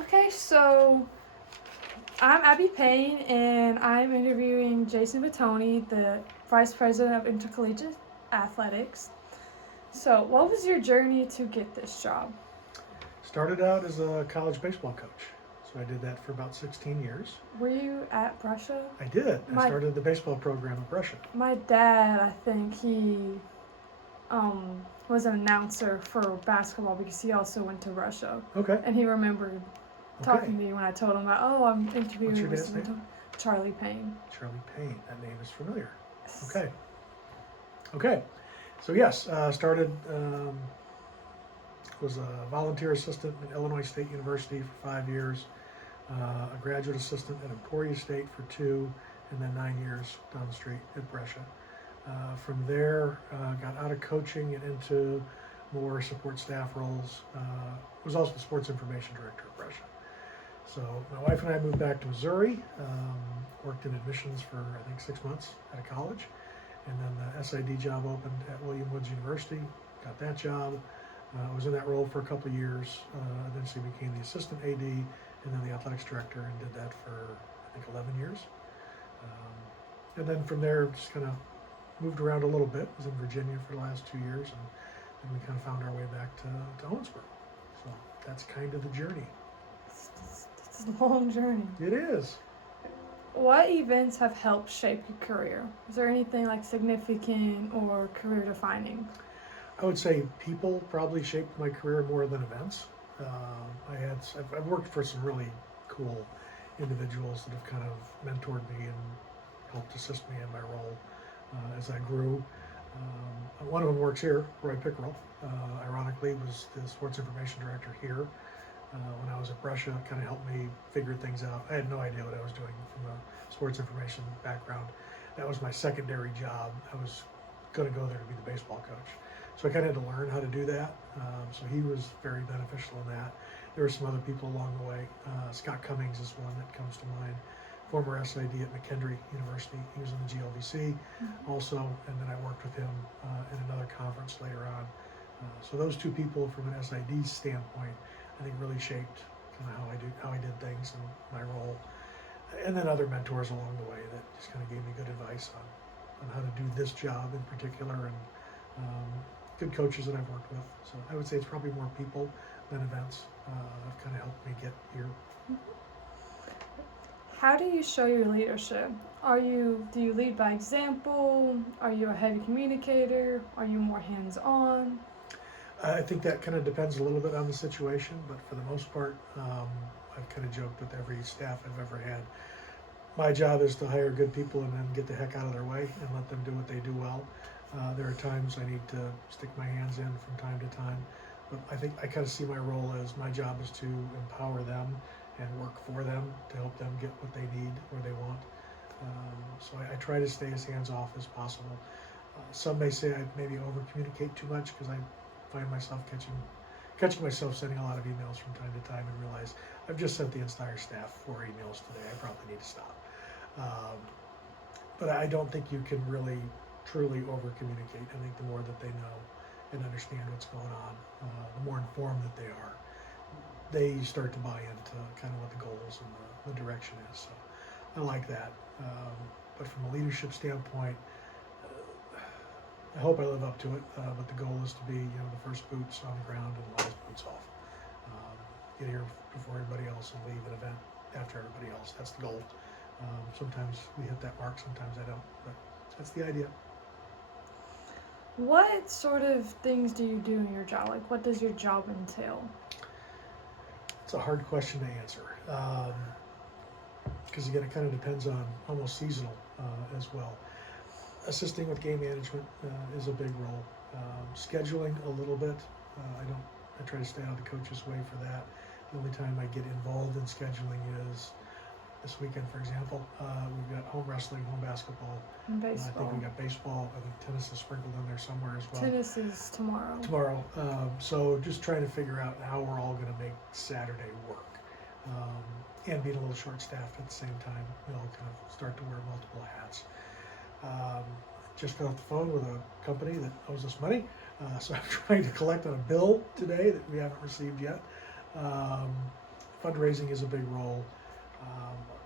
Okay, so I'm Abby Payne, and I'm interviewing Jason Batoni, the Vice President of Intercollegiate Athletics. So, what was your journey to get this job? Started out as a college baseball coach. So I did that for about 16 years. Were you at Brescia? I did. I My started the baseball program at Brescia. my dad, I think he was an announcer for basketball because he also went to Brescia, Okay. and he remembered Okay. talking to me when I told him that. Oh, I'm What's your interviewing dad's name? Charlie Payne. Charlie Payne. That name is familiar. Okay. Okay. So yes, started was a volunteer assistant at Illinois State University for 5 years, a graduate assistant at Emporia State for 2, and then 9 years down the street at Brescia. From there, got out of coaching and into more support staff roles. Was also the sports information director at Brescia. So my wife and I moved back to Missouri. Worked in admissions for I think 6 months at a college, and then the SID job opened at William Woods University. Got that job. Was in that role for a couple of years. Eventually became the assistant AD and then the athletics director, and did that for I think 11 years. And then from there, just kind of moved around a little bit. Was in Virginia for the last 2 years, and then we kind of found our way back to Owensboro. So that's kind of the journey. It's a long journey. It is. What events have helped shape your career? Is there anything like significant or career defining? I would say people probably shaped my career more than events. I've worked for some really cool individuals that have kind of mentored me and helped assist me in my role as I grew. One of them works here, Roy Pickerel. Ironically, was the sports information director here when I was at Brescia. Kind of helped me figure things out. I had no idea what I was doing from a sports information background. That was my secondary job. I was going to go there to be the baseball coach. So I kind of had to learn how to do that. So he was very beneficial in that. There were some other people along the way. Scott Cummings is one that comes to mind. Former SID at McKendree University. He was in the GLVC also, and then I worked with him in another conference later on. So those two people from an SID standpoint, I think really shaped kind of how I did things and my role. And then other mentors along the way that just kind of gave me good advice on how to do this job in particular, and good coaches that I've worked with. So I would say it's probably more people than events have kind of helped me get here. How do you show your leadership? Do you lead by example? Are you a heavy communicator? Are you more hands-on? I think that kind of depends a little bit on the situation, but for the most part, I've kind of joked with every staff I've ever had. My job is to hire good people and then get the heck out of their way and let them do what they do well. There are times I need to stick my hands in from time to time, but I think I kind of see my role as my job is to empower them and work for them to help them get what they need or they want. So I try to stay as hands off as possible. Some may say I maybe over communicate too much because I find myself catching myself sending a lot of emails from time to time and realize I've just sent the entire staff 4 emails today. I probably need to stop. But I don't think you can really truly over communicate. I think the more that they know and understand what's going on, the more informed that they are, they start to buy into kind of what the goals and the direction is. So I like that. But from a leadership standpoint, I hope I live up to it. But the goal is to be, the first boots on the ground and the last boots off. Get here before everybody else and leave an event after everybody else. That's the goal. Sometimes we hit that mark, sometimes I don't. But that's the idea. What sort of things do you do in your job? Like, what does your job entail? It's a hard question to answer. Because again, it kind of depends on almost seasonal as well. Assisting with game management is a big role. Scheduling a little bit. I try to stay out of the coach's way for that. The only time I get involved in scheduling is this weekend, for example. We've got home wrestling, home basketball. And I baseball. think we got baseball. I think tennis is sprinkled in there somewhere as well. Tennis is tomorrow. So just trying to figure out how we're all going to make Saturday work. And being a little short-staffed at the same time, we all kind of start to wear multiple hats. Just got off the phone with a company that owes us money, so I'm trying to collect on a bill today that we haven't received yet. fundraising is a big role.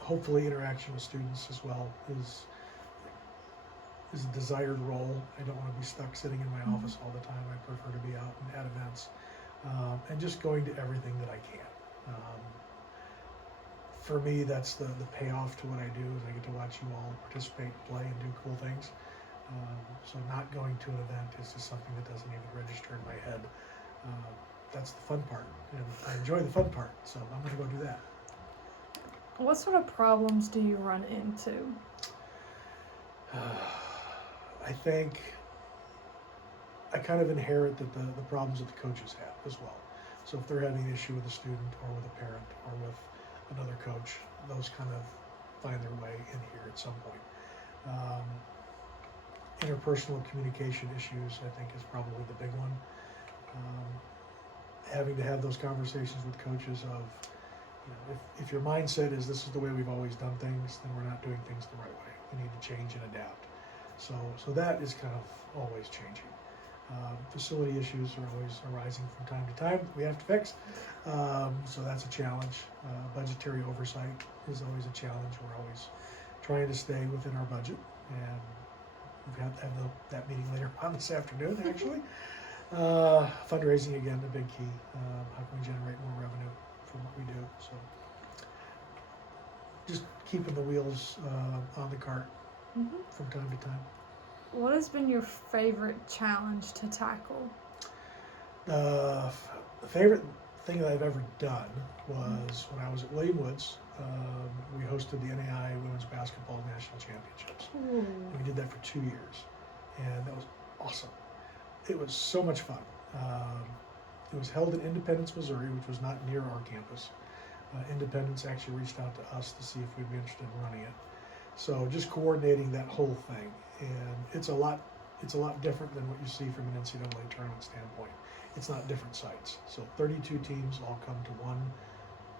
Hopefully interaction with students as well is a desired role. I don't want to be stuck sitting in my office all the time. I prefer to be out and at events, and just going to everything that I can. For me, that's the payoff to what I do is I get to watch you all participate, play, and do cool things. So not going to an event is just something that doesn't even register in my head. That's the fun part, and I enjoy the fun part, so I'm going to go do that. What sort of problems do you run into? I think I kind of inherit the problems that the coaches have as well. So if they're having an issue with a student or with a parent or with another coach, those kind of find their way in here at some point. Interpersonal communication issues, I think, is probably the big one. Having to have those conversations with coaches of, if your mindset is this is the way we've always done things, then we're not doing things the right way. We need to change and adapt. So that is kind of always changing. Facility issues are always arising from time to time that we have to fix. So that's a challenge. Budgetary oversight is always a challenge. We're always trying to stay within our budget, and we've got to have that meeting later on this afternoon, actually. Fundraising, again, a big key. How can we generate more revenue from what we do? So just keeping the wheels on the cart from time to time. What has been your favorite challenge to tackle? The favorite thing that I've ever done was when I was at William Woods. We hosted the NAI Women's Basketball National Championships. Ooh. And we did that for 2 years, and that was awesome. It was so much fun. It was held in Independence, Missouri, which was not near our campus. Independence actually reached out to us to see if we'd be interested in running it. So just coordinating that whole thing, and it's a lot different than what you see from an NCAA tournament standpoint. It's not different sites. So 32 teams all come to one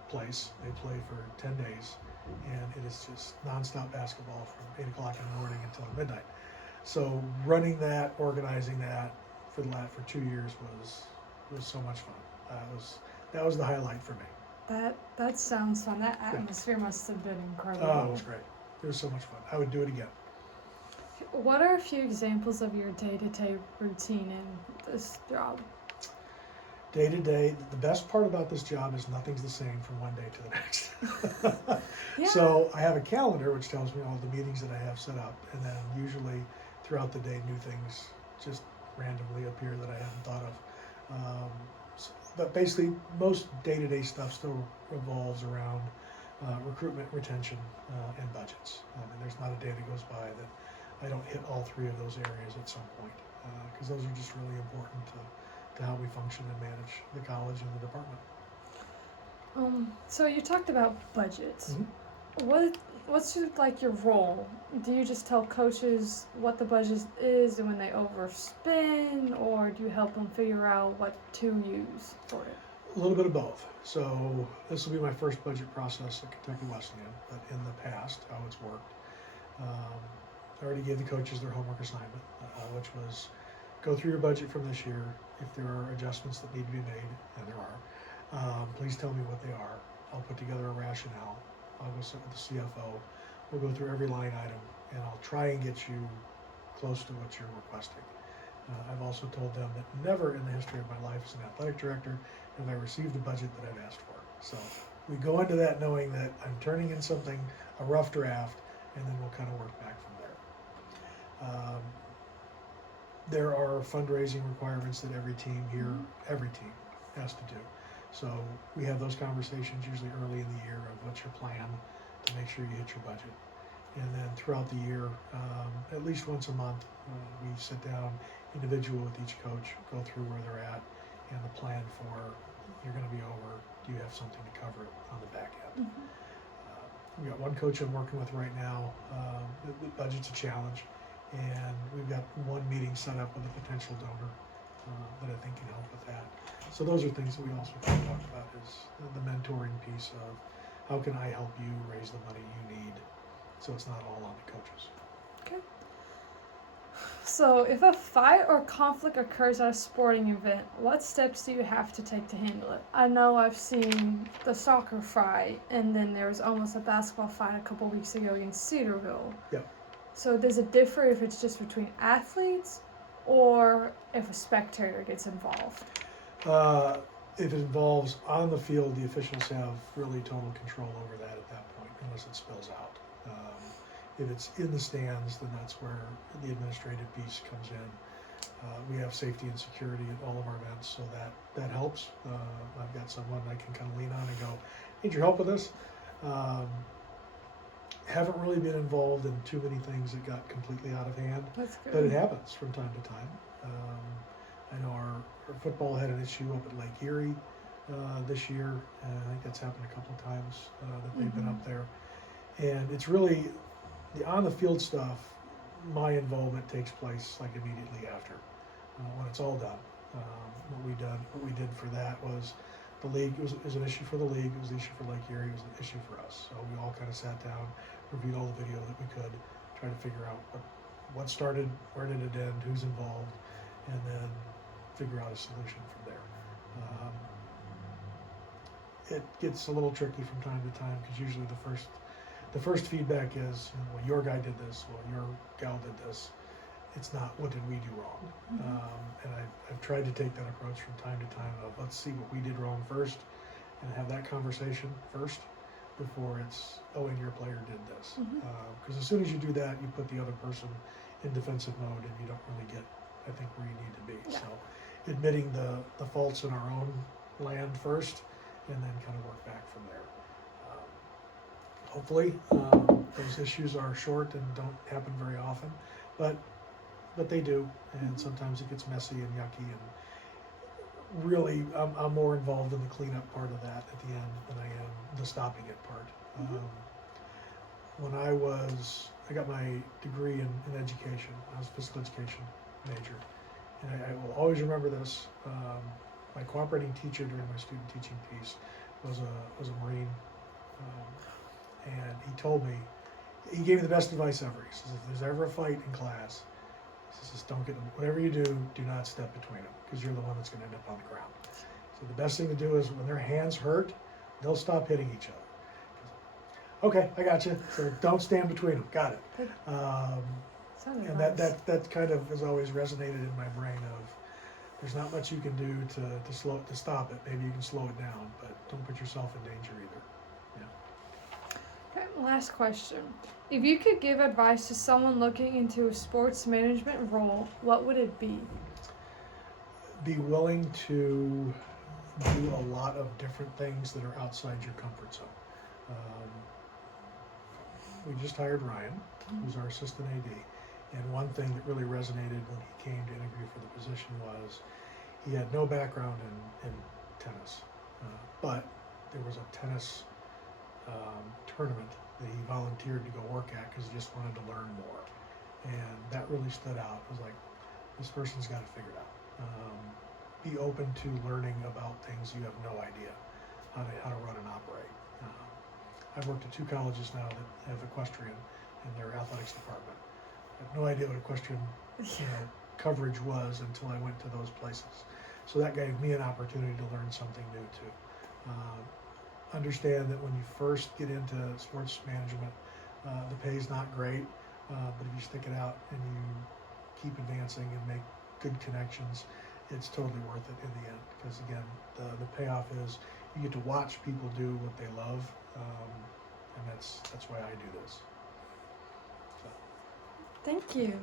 place. They play for 10 days, and it is just nonstop basketball from 8 o'clock in the morning until midnight. So running that, organizing that for 2 years was so much fun. That was the highlight for me. That sounds fun. That atmosphere must have been incredible. Oh, it was great. It was so much fun. I would do it again. What are a few examples of your day-to-day routine in this job? Day to day, the best part about this job is nothing's the same from one day to the next. Yeah. So I have a calendar which tells me all the meetings that I have set up, and then usually throughout the day new things just randomly appear that I hadn't thought of. But basically most day-to-day stuff still revolves around recruitment, retention, and budgets. And there's not a day that goes by that I don't hit all three of those areas at some point, because those are just really important to how we function and manage the college and the department. So you talked about budgets. Mm-hmm. What's your role? Do you just tell coaches what the budget is and when they overspend, or do you help them figure out what to use for it? A little bit of both. So this will be my first budget process at Kentucky Wesleyan, but in the past, how it's worked. I already gave the coaches their homework assignment, which was go through your budget from this year. If there are adjustments that need to be made, and there are, please tell me what they are. I'll put together a rationale. I'll go sit with the CFO. We'll go through every line item, and I'll try and get you close to what you're requesting. I've also told them that never in the history of my life as an athletic director have I received a budget that I've asked for. So we go into that knowing that I'm turning in something, a rough draft, and then we'll kind of work back from there. There are fundraising requirements that every team has to do. So we have those conversations usually early in the year of what's your plan to make sure you hit your budget. And then throughout the year, at least once a month, we sit down individual with each coach, go through where they're at and the plan for you're going to be over. Do you have something to cover it on the back end? We got one coach I'm working with right now. The budget's a challenge. And we've got one meeting set up with a potential donor that I think can help with that. So those are things that we also talk about is the mentoring piece of how can I help you raise the money you need so it's not all on the coaches. Okay. So, if a fight or conflict occurs at a sporting event, what steps do you have to take to handle it? I know I've seen the soccer fight, and then there was almost a basketball fight a couple weeks ago against Cedarville. Yeah. So, does it differ if it's just between athletes or if a spectator gets involved? If it involves on the field, the officials have really total control over that at that point, unless it spills out. If it's in the stands, then that's where the administrative piece comes in. We have safety and security at all of our events, so that helps. I've got someone I can kind of lean on and go, need your help with this? Haven't really been involved in too many things that got completely out of hand, That's good. but it happens from time to time. I know our football had an issue up at Lake Erie this year, and I think that's happened a couple of times that they've been up there. And it's really the on the field stuff. My involvement takes place like immediately after when it's all done. What we did for that was the league. It was an issue for the league. It was an issue for Lake Erie. It was an issue for us. So we all kind of sat down, reviewed all the video that we could, tried to figure out what started, where did it end, who's involved, and then figure out a solution from there. It gets a little tricky from time to time because usually the first feedback is, well, your guy did this, well, your gal did this. It's not, what did we do wrong? And I've tried to take that approach from time to time of, let's see what we did wrong first and have that conversation first before it's, oh, and your player did this. Because as soon as you do that, you put the other person in defensive mode and you don't really get, I think, where you need to be. Yeah. So admitting the faults in our own land first and then kind of work back from there. Hopefully, those issues are short and don't happen very often, but they do, and sometimes it gets messy and yucky. And really, I'm more involved in the cleanup part of that at the end than I am the stopping it part. When I got my degree in education. I was a physical education major, and I will always remember this. My cooperating teacher during my student teaching piece was a Marine. And he told me, he gave me the best advice ever. He says, if there's ever a fight in class, he says, don't get them. Whatever you do not step between them, because you're the one that's going to end up on the ground. So the best thing to do is when their hands hurt, they'll stop hitting each other. Okay, I got you. So don't stand between them. Got it. And that kind of has always resonated in my brain of, there's not much you can do to stop it. Maybe you can slow it down, but don't put yourself in danger either. Okay, last question. If you could give advice to someone looking into a sports management role, what would it be? Be willing to do a lot of different things that are outside your comfort zone. We just hired Ryan, who's our assistant AD, and one thing that really resonated when he came to interview for the position was he had no background in tennis, but there was a tennis tournament that he volunteered to go work at because he just wanted to learn more, and that really stood out. It was like, this person's got it figured out. Be open to learning about things you have no idea how to run and operate. I've worked at 2 colleges now that have equestrian in their athletics department. I have no idea what equestrian coverage was until I went to those places. So that gave me an opportunity to learn something new too. Understand that when you first get into sports management, the pay is not great, but if you stick it out and you keep advancing and make good connections, it's totally worth it in the end. Because again, the payoff is you get to watch people do what they love, and that's why I do this. So. Thank you.